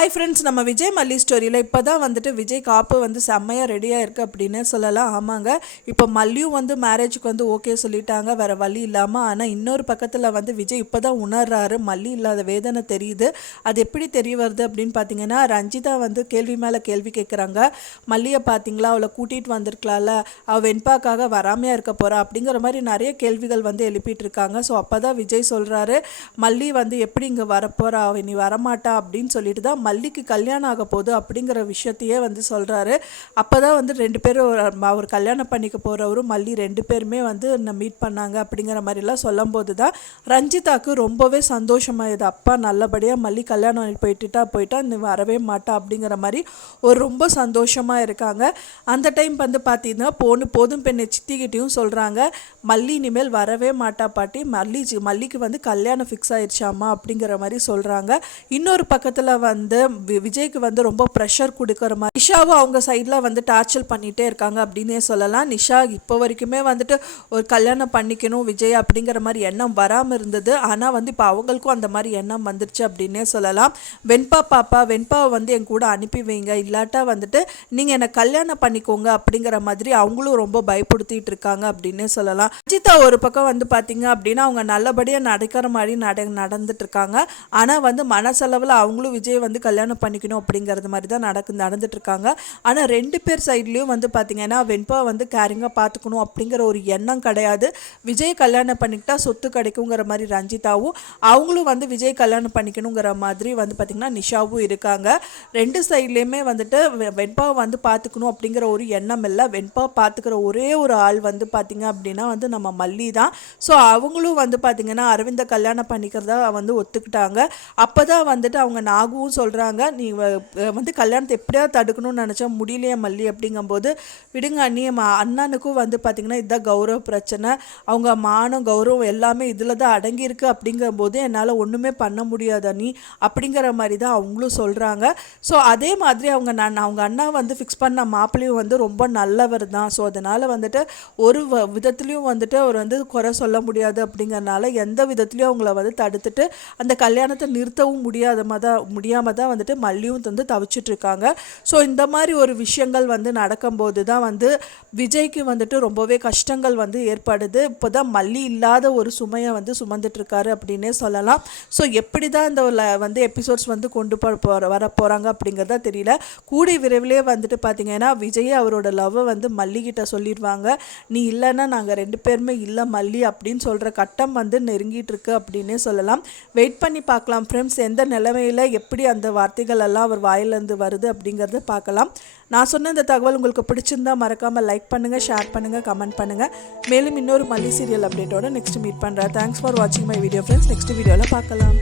Hi friends, நம்ம விஜய் மல்லி ஸ்டோரியில் இப்போ தான் வந்துட்டு விஜய் காப்பு வந்து செம்மையாக ரெடியாக இருக்குது அப்படின்னு சொல்லலாம். ஆமாங்க, இப்போ மல்லியும் வந்து மேரேஜுக்கு வந்து ஓகே சொல்லிட்டாங்க, வேறு வழி இல்லாமல். ஆனால் இன்னொரு பக்கத்தில் வந்து விஜய் இப்போ தான் உணர்றாரு மல்லி இல்லாத வேதனை தெரியுது. அது எப்படி தெரிய வருது அப்படின்னு பார்த்தீங்கன்னா, ரஞ்சிதா வந்து கேள்வி மேலே கேள்வி கேட்குறாங்க. மல்லியை பார்த்தீங்களா, அவளை கூட்டிகிட்டு வந்திருக்கலாம்ல, அவள் வெண்பாக்காக வராமையாக இருக்க போகிறா அப்படிங்கிற மாதிரி நிறைய கேள்விகள் வந்து எழுப்பிட்டு இருக்காங்க. ஸோ அப்போ தான் விஜய் சொல்கிறாரு, மல்லி வந்து எப்படி இங்கே வரப்போகிறா, அவள் நீ வரமாட்டா அப்படின்னு சொல்லிட்டு தான் மல்லிக்கு கல்யாணம் ஆக போகுது அப்படிங்கிற விஷயத்தையே வந்து சொல்கிறாரு. அப்போ தான் வந்து ரெண்டு பேரும் அவர் கல்யாணம் பண்ணிக்க போகிறவரும் மல்லி ரெண்டு பேருமே வந்து மீட் பண்ணாங்க அப்படிங்கிற மாதிரிலாம் சொல்லும் போது தான் ரஞ்சிதாவுக்கு ரொம்பவே சந்தோஷமாயிடுது. அப்பா நல்லபடியாக மல்லி கல்யாணம் போயிட்டா நீ வரவே மாட்டா அப்படிங்கிற மாதிரி ஒரு ரொம்ப சந்தோஷமாக இருக்காங்க. அந்த டைம் வந்து பார்த்தீங்கன்னா போதும் பெண்ணை சித்திக்கிட்டையும் சொல்கிறாங்க, மல்லி இனிமேல் வரவே மாட்டா பாட்டி, மல்லிக்கு வந்து கல்யாணம் ஃபிக்ஸ் ஆயிடுச்சாமா அப்படிங்கிற மாதிரி சொல்கிறாங்க. இன்னொரு பக்கத்தில் வந்து விஜய்க்கு வந்து ரொம்ப ப்ரெஷர் கொடுக்குற மாதிரி நிஷாவும் அவங்க சைடில் வந்து டார்ச்சர் பண்ணிகிட்டே இருக்காங்க அப்படின்னே சொல்லலாம். நிஷா இப்போ வரைக்குமே வந்துட்டு ஒரு கல்யாணம் பண்ணிக்கணும் விஜய் அப்படிங்கிற மாதிரி எண்ணம் வராமல் இருந்தது. ஆனால் வந்து இப்போ அவங்களுக்கும் அந்த மாதிரி எண்ணம் வந்துருச்சு அப்படின்னே சொல்லலாம். வெண்பாவை வந்து என் கூட அனுப்பி வைங்க, இல்லாட்டா வந்துட்டு நீங்கள் என்னை கல்யாணம் பண்ணிக்கோங்க அப்படிங்கிற மாதிரி அவங்களும் ரொம்ப பயப்படுத்திட்டு இருக்காங்க அப்படின்னே சொல்லலாம். அஜிதா ஒரு பக்கம் வந்து பார்த்தீங்க அப்படின்னா அவங்க நல்லபடியாக நடக்கிற மாதிரி நடந்துட்டு இருக்காங்க. ஆனால் வந்து மனசளவில் அவங்களும் விஜய் வந்து கல்யாணம் பண்ணிக்கணும் அப்படிங்கிறது மாதிரி தான் நடந்துட்டு இருக்காங்க. ஆனால் ரெண்டு பேர் சைட்லேயும் வந்து பார்த்தீங்கன்னா வெண்பா வந்து கேரிங்காக பார்த்துக்கணும் அப்படிங்கிற ஒரு எண்ணம் கிடையாது. விஜய் கல்யாணம் பண்ணிக்கிட்டா சொத்து கிடைக்குங்கிற மாதிரி ரஞ்சிதாவும், அவங்களும் வந்து விஜய் கல்யாணம் பண்ணிக்கணுங்கிற மாதிரி வந்து பார்த்திங்கன்னா நிஷாவும் இருக்காங்க. ரெண்டு சைட்லேயுமே வந்துட்டு வெண்பாவை வந்து பார்த்துக்கணும் அப்படிங்கிற ஒரு எண்ணம் இல்லை. வெண்பா பார்த்துக்கிற ஒரே ஒரு ஆள் வந்து பார்த்திங்க அப்படின்னா வந்து நம்ம மல்லி தான். ஸோ அவங்களும் வந்து பார்த்திங்கன்னா அரவிந்த கல்யாணம் பண்ணிக்கிறதா வந்து ஒத்துக்கிட்டாங்க. அப்போ தான் வந்துட்டு அவங்க நாகுவும் சொல்கிறாங்க, நீ வந்து கல்யாணத்தை எப்படியாவது தடுக்கணும்னு நினச்சா முடியலையே மல்லி அப்படிங்கும்போது, விடுங்க அண்ணி, அண்ணனுக்கும் வந்து பார்த்திங்கன்னா இதுதான் கௌரவ பிரச்சனை, அவங்க மானம் கௌரவம் எல்லாமே இதில் தான் அடங்கியிருக்கு அப்படிங்கும்போது என்னால் ஒன்றுமே பண்ண முடியாது அண்ணி அப்படிங்கிற மாதிரி தான் அவங்களும் சொல்கிறாங்க. ஸோ அதே மாதிரி அவங்க அண்ணா வந்து ஃபிக்ஸ் பண்ண மாப்பிள்ளையும் வந்து ரொம்ப நல்லவர் தான். ஸோ அதனால் வந்துட்டு ஒரு விதத்துலேயும் வந்துட்டு அவர் வந்து குறை சொல்ல முடியாது அப்படிங்கிறனால எந்த விதத்துலேயும் அவங்கள வந்து தடுத்துட்டு அந்த கல்யாணத்தை நிறுத்தவும் முடியாமல் தான் வந்துட்டு மல்லியும் வந்து தவிச்சிட்டு இருக்காங்க. ஸோ இந்த மாதிரி ஒரு விஷயங்கள் வந்து நடக்கும்போது தான் வந்து விஜய்க்கு வந்துட்டு ரொம்பவே கஷ்டங்கள் வந்து ஏற்படுது. இப்போ தான் மல்லி இல்லாத ஒரு சுமையை வந்து சுமந்துட்டு இருக்காரு அப்படின்னே சொல்லலாம். ஸோ எப்படி தான் இந்த வந்து எபிசோட்ஸ் வந்து கொண்டு வர போகிறாங்க அப்படிங்கிறதா தெரியல. கூடி விரைவிலே வந்துட்டு பார்த்தீங்கன்னா விஜய் அவரோட லவ்வை வந்து மல்லிகிட்ட சொல்லிடுவாங்க. நீ இல்லைன்னா நாங்கள் ரெண்டு பேருமே இல்லை மல்லி அப்படின்னு சொல்கிற கட்டம் வந்து நெருங்கிட்டு இருக்கு அப்படின்னே சொல்லலாம். வெயிட் பண்ணி பார்க்கலாம் ஃப்ரெண்ட்ஸ், எந்த நிலைமையில் எப்படி அந்த வார்த்தைகள் எல்லாம் அவர் வாயிலிருந்து வருது அப்படிங்கிறத பார்க்கலாம். நான் சொன்ன இந்த தகவல் உங்களுக்கு பிடிச்சிருந்தா மறக்காமல் லைக் பண்ணுங்கள், ஷேர் பண்ணுங்கள், கமெண்ட் பண்ணுங்கள். மேலும் இன்னொரு மல்லி சீரியல் அப்டேட்டோட நெக்ஸ்ட் மீட் பண்ணுறேன். தேங்க்ஸ் ஃபார் வாட்சிங் மை வீடியோ ஃப்ரெண்ட்ஸ். நெக்ஸ்ட் வீடியோவில் பார்க்கலாம்.